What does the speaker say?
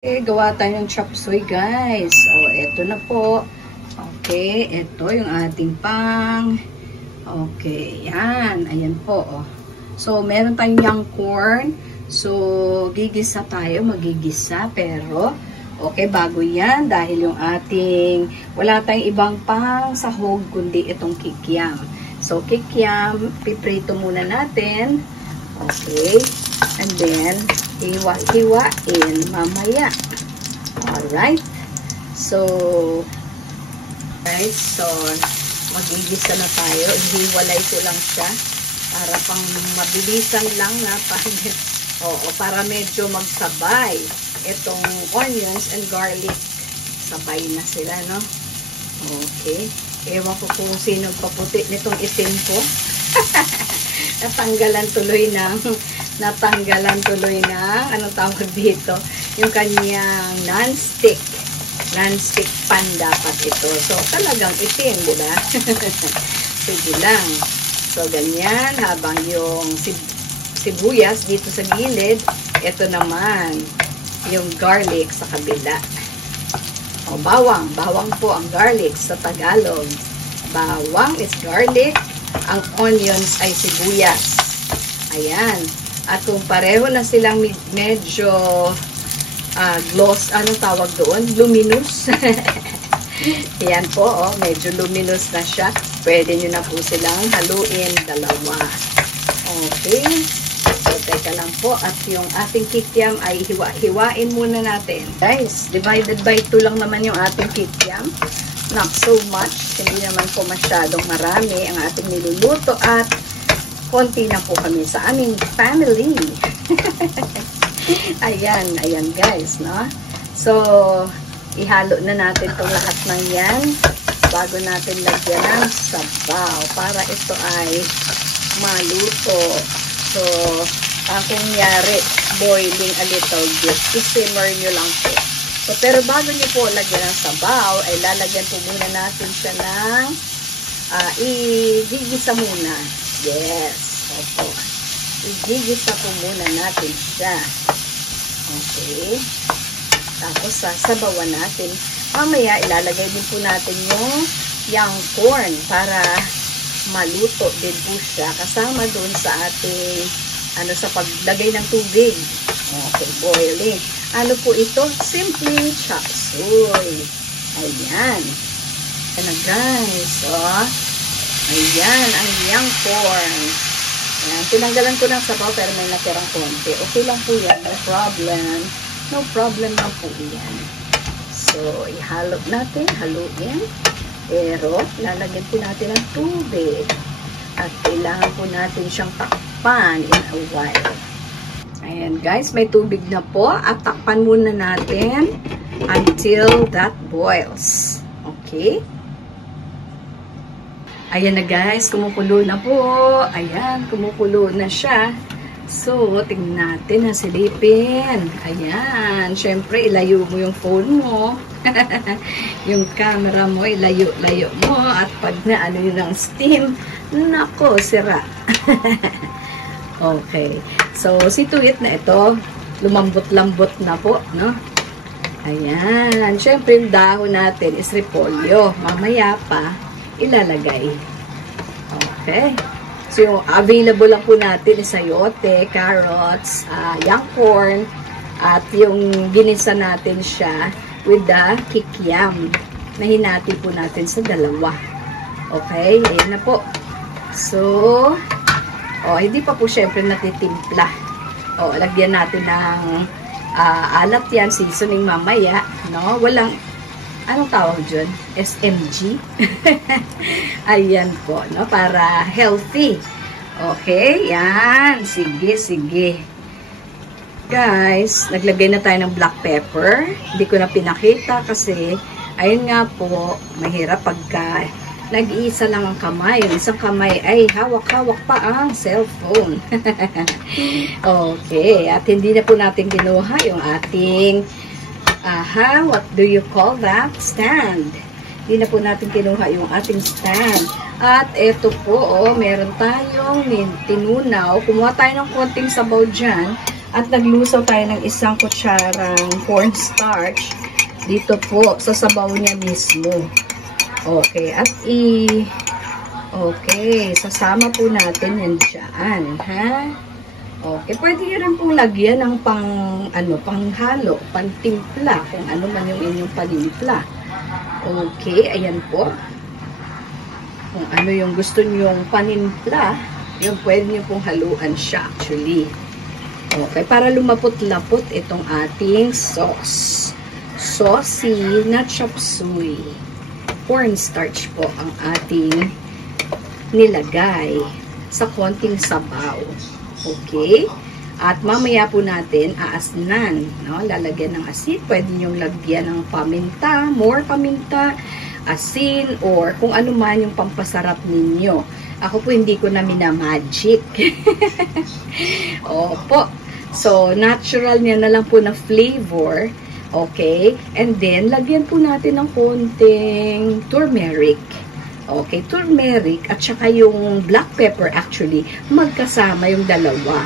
Gawa tayo ng chop suey, guys. Eto na po. Okay, ito yung ating pang. Okay, yan. Ayan po, So, meron tayong young corn. So, gigisa tayo, magigisa. Pero, okay, bago yan, dahil yung ating, wala tayong ibang pang sahog, kundi itong kikiam. So, kikiam, piprito muna natin. Okay, and then, hiwa-hiwain mamaya. Alright. So, guys, so, magigisa na tayo. Hiwalay ko lang siya para pang mabilisan lang na para medyo magsabay itong onions and garlic. Sabay na sila, no? Okay. Ewan ko kung sino paputi nitong itim ko. natanggalan tuloy na anong tawag dito, yung kanyang non-stick pan dapat ito. So, talagang itim, diba? Sige lang. So, ganyan, habang yung sibuyas dito sa gilid, ito naman, yung garlic sa kabila. Bawang po ang garlic sa Tagalog. Bawang is garlic, ang onions ay sibuyas. Ayan. At kung pareho na silang medyo gloss, anong tawag doon? Luminous. Ayan po, medyo luminous na siya. Pwede nyo na po silang haluin dalawa. Okay. So, teka lang po. At yung ating kikiam ay hiwain muna natin. Guys, divided by 2 lang naman yung ating kikiam. Not so much. Hindi naman po masyadong marami ang ating niluluto at konti na po kami sa aming family. ayan guys, no? So, ihalo na natin itong lahat ng yan bago natin lagyan ng sabaw para ito ay maluto. So, ang kunyari, boiling a little bit. I-simmer nyo lang po. So, pero bago nyo po lagyan ng sabaw, ay lalagyan po muna natin siya ng igigisa muna. Yes. Opo. Igigisa po muna natin siya. Okay. Tapos, sasabawan natin. Mamaya, ilalagay din po natin yung young corn para maluto din po siya. Kasama dun sa ating, sa paglagay ng tubig. Okay, boiling. Ano po ito? Simply chop suey. Ayan. Ayan na guys. Ayan, ang young corn. Ayan, tinanggalan ko ng sabaw pero may natirang konti. Okay lang po yan. No problem. No problem lang po yan. So, ihalo natin. Haluin. Pero, lalagyan po natin ng tubig. At kailangan po natin siyang takpan in a while. Ayan guys, may tubig na po. At takpan muna natin until that boils. Okay? Ayan na guys, kumukulo na po. Ayan, kumukulo na siya. So, tingnan natin, silipin. Ayan, syempre, ilayo mo yung phone mo. Yung camera mo, ilayo-layo mo. At pag na yun ang steam, nako, sira. Okay. So, situit na ito. Lumambot-lambot na po, no? Ayan. Syempre, yung dahon natin is repolyo. Mamaya pa, ilalagay. Okay. So, yung available lang po natin is sayote, carrots, young corn, at yung ginisa natin siya with the kikiam na hinati po natin sa dalawa. Okay. Ayan na po. So, hindi pa po syempre natitimpla. Lagyan natin ng alat yan, seasoning mamaya, no? Walang, anong tawag dyan? SMG? Ayan po, no? Para healthy. Okay, yan. Sige. Guys, naglagay na tayo ng black pepper. Hindi ko na pinakita kasi, ayun nga po, mahirap pagka nag-iisa lang ang kamay. Yung isang kamay ay hawak-hawak pa ang cellphone. Okay. At hindi na po natin kinuha yung ating what do you call that? Stand. Hindi na po natin kinuha yung ating stand. At ito po, meron tayong tinunaw. Kumuha tayo ng konting sabaw dyan. At naglusaw tayo ng isang kutsarang cornstarch dito po sa sabaw niya mismo. Okay, at okay, sasama po natin yan dyan, ha? Okay, pwede nyo rin pong lagyan ng panghalo, pantimpla, kung ano man yung inyong panimpla. Okay, ayan po. Kung ano yung gusto nyong panimpla, yung pwede nyo pong haluan siya actually. Okay, para lumapot-lapot itong ating sauce. Saucy na chop suey. Cornstarch po ang ating nilagay sa konting sabaw. Okay? At mamaya po natin aasnan. No? Lalagyan ng asin. Pwede nyo lagyan ng paminta, more paminta, asin, or kung ano man yung pampasarap ninyo. Ako po hindi ko na minamagic. Opo. So, natural niya na lang po na flavor. Okay? And then, lagyan po natin ng konting turmeric. Okay? Turmeric at saka yung black pepper actually, magkasama yung dalawa.